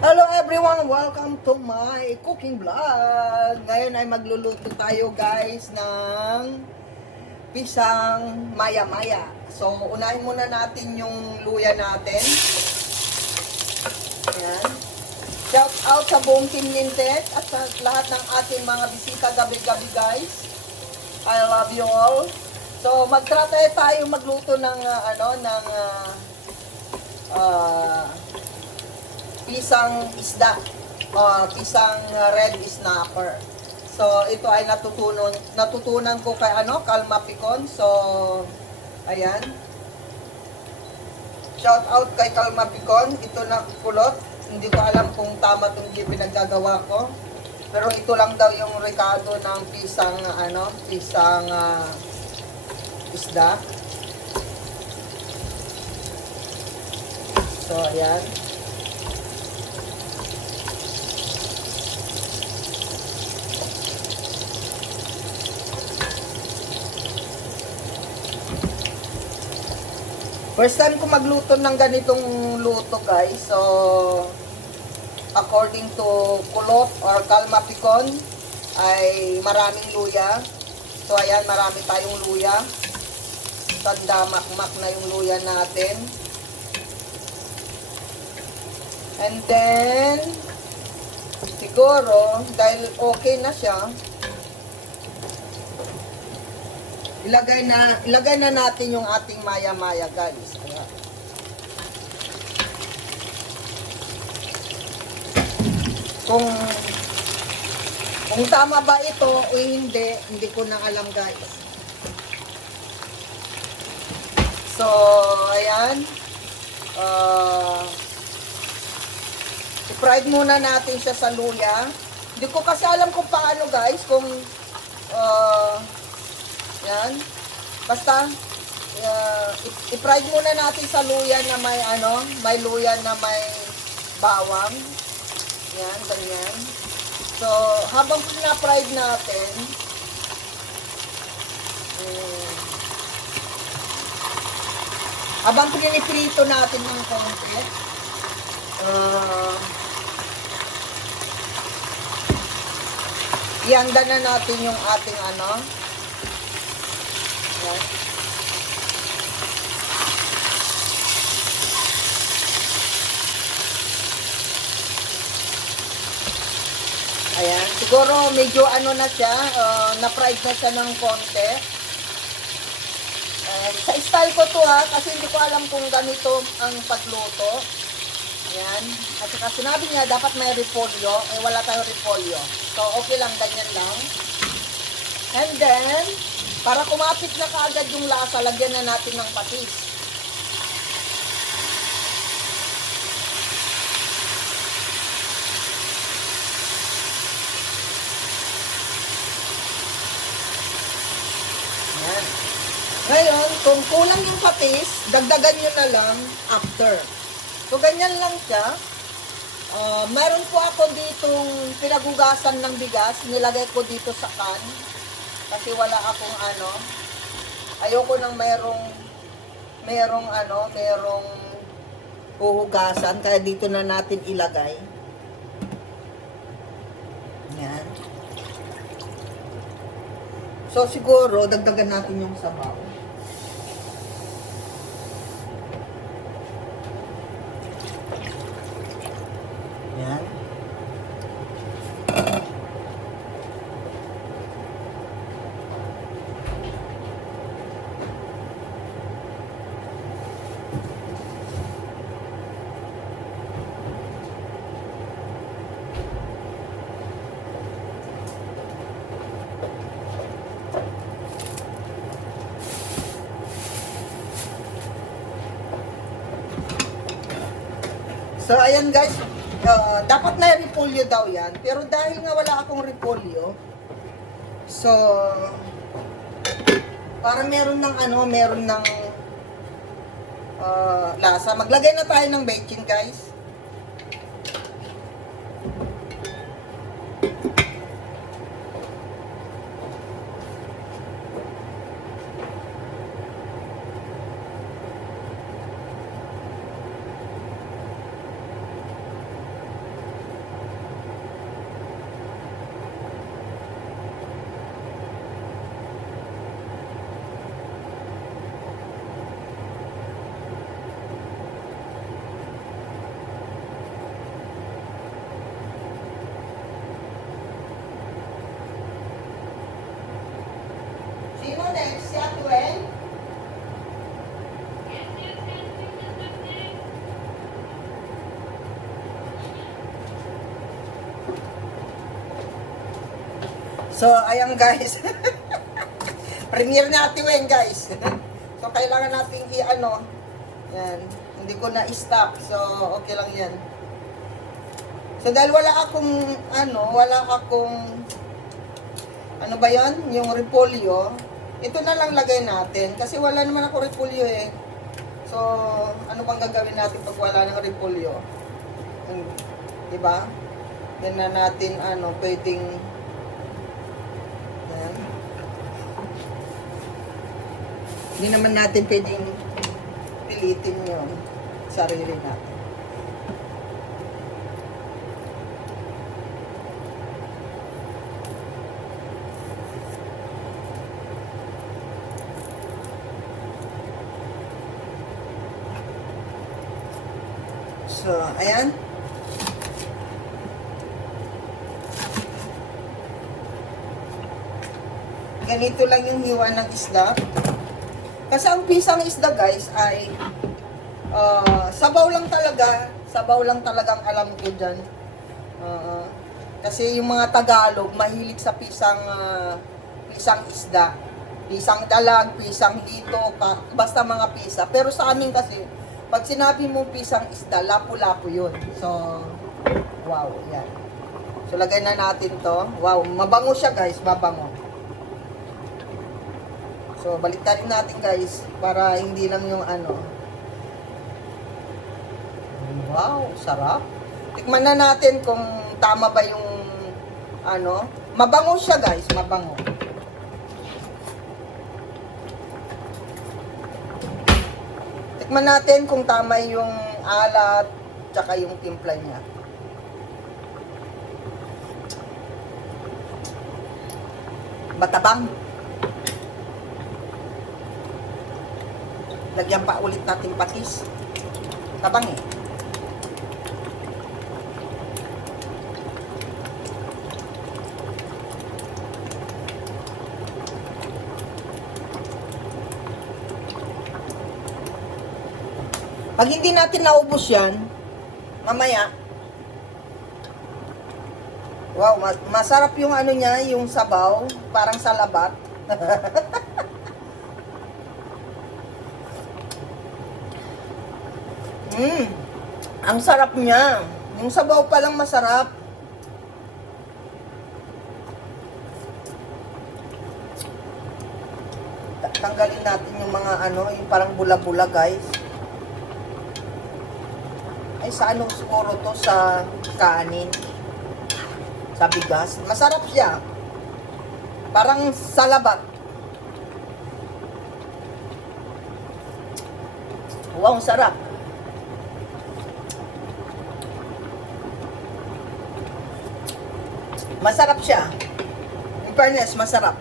Hello everyone! Welcome to my cooking vlog! Ngayon ay magluluto tayo guys ng pisang maya-maya. So, unahin muna natin yung luya natin. Ayan. Shout out sa buong Team Nintet at sa lahat ng ating mga bisita gabi-gabi guys. I love you all. So, magtry tayo magluto ng pisang isda, pisang red snapper. So ito ay natutunan ko kay Calma Picon. So ayan. Shout out kay Calma Picon. Ito na kulot. Hindi ko alam kung tama tong pinaggagawa ko. Pero ito lang daw yung rekado ng pisang isda. So ayan. First time ko magluto ng ganitong luto guys. So, according to Kulot or Calma Picon, ay maraming luya. So, ayan, marami tayong luya. Tanda, makmak na yung luya natin. And then, siguro, dahil okay na siya, ilagay na natin yung ating maya-maya guys. Ayan. Kung tama ba ito o hindi ko na alam guys. So, ayan. I-fried muna natin siya sa luya. Hindi ko kasi alam kung paano guys, kung yan. Basta i-fried muna natin sa luya na may luya na may bawang. Yan, ganyan. So, habang pina-fried natin, habang piniprito natin ng konti, ihanda na natin yung ating Ayan. Ayan. Siguro medyo na siya, na-fried na siya ng konti. Sa style ko to kasi hindi ko alam kung ganito ang pagluto. Ayan. At saka sinabi niya dapat may repolyo, wala tayong repolyo. So okay lang, ganyan lang. And then, para kumapit na kaagad yung lasa, lagyan na natin ng patis. Ayan. Ngayon, kung kulang yung patis, dagdagan nyo na lang after. So, ganyan lang siya. Meron po ako ditong pinagugasan ng bigas, nilagay ko dito sa can. Kasi wala akong ayoko nang merong huhugasan, kaya dito na natin ilagay. Yan. So siguro dagdagan natin yung sabaw. Yan. So, ayan guys, dapat na repolyo daw yan. Pero dahil nga wala akong repolyo, so, para meron ng lasa. Maglagay na tayo ng bacon guys. So, ayan guys. Premiere ni Ate Weng guys. So, kailangan natin i-ano. Yan. Hindi ko na-stop. So, okay lang yan. So, dahil wala akong ano ba yan? Yung repolyo. Ito na lang lagay natin. Kasi wala naman ako repolyo eh. So, ano bang gagawin natin pag wala ng repolyo? Diba? Yan na natin, pwedeng yan. Hindi naman natin pwedeng pilitin yung sarili natin. So, ayan. Ganito lang yung hiwa ng isda. Kasi ang pisang isda guys ay sabaw lang talaga. Sabaw lang talagang alam ko dyan. Kasi yung mga Tagalog mahilig sa pisang isda. Pisang dalag, pisang hito, basta mga pisa. Pero sa amin kasi, pag sinabi mong pisang isda, lapu-lapu yun. So, wow, yan. So, lagay na natin to. Wow, mabango siya guys, mabango. So, baliktarin natin guys, para hindi lang yung Wow, sarap. Tikman na natin kung tama ba yung mabango siya guys, mabango. Tikman natin kung tama yung alat tsaka yung timpla niya. Matabang. Lagyan pa ulit natin patis. Tabang eh. Pag hindi natin naubos yan, mamaya, wow, masarap yung niya, yung sabaw, parang salabat. Ang sarap niya. Yung sabaw pa lang masarap. Tanggalin natin yung mga yung parang bula-bula guys. Ay, sa siguro to? Sa kanin. Sa bigas. Masarap siya. Parang salabat. Wow, sarap. Masarap siya. In fairness, masarap.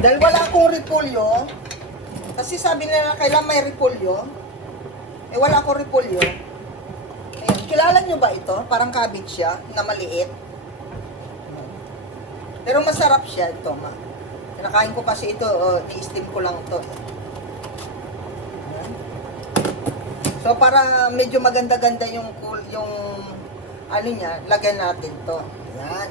Dahil wala akong repolyo, kasi sabi nila kailan may repolyo, eh wala akong repolyo. Ayan, kilala nyo ba ito? Parang cabbage siya, na maliit. Pero masarap siya ito, Kinakain ko kasi ito, i-steam ko lang ito. Ayan. So para medyo maganda-ganda yung niya, lagyan natin to. Ayan.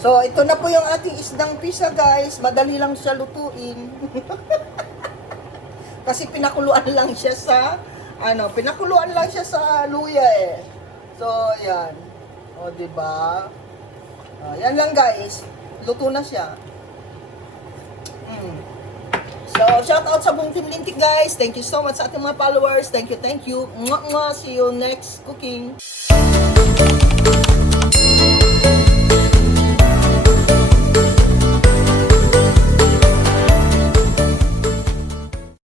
So, ito na po yung ating isdang pisa, guys. Madali lang siya lutuin. Kasi pinakuluan lang siya sa, pinakuluan lang siya sa luya eh. So, yan. O, diba? Yan lang, guys. Luto na siya. So, shout out sa buong Team Lintik, guys. Thank you so much sa ating mga followers. Thank you, thank you. Mwah, mwah. See you next cooking.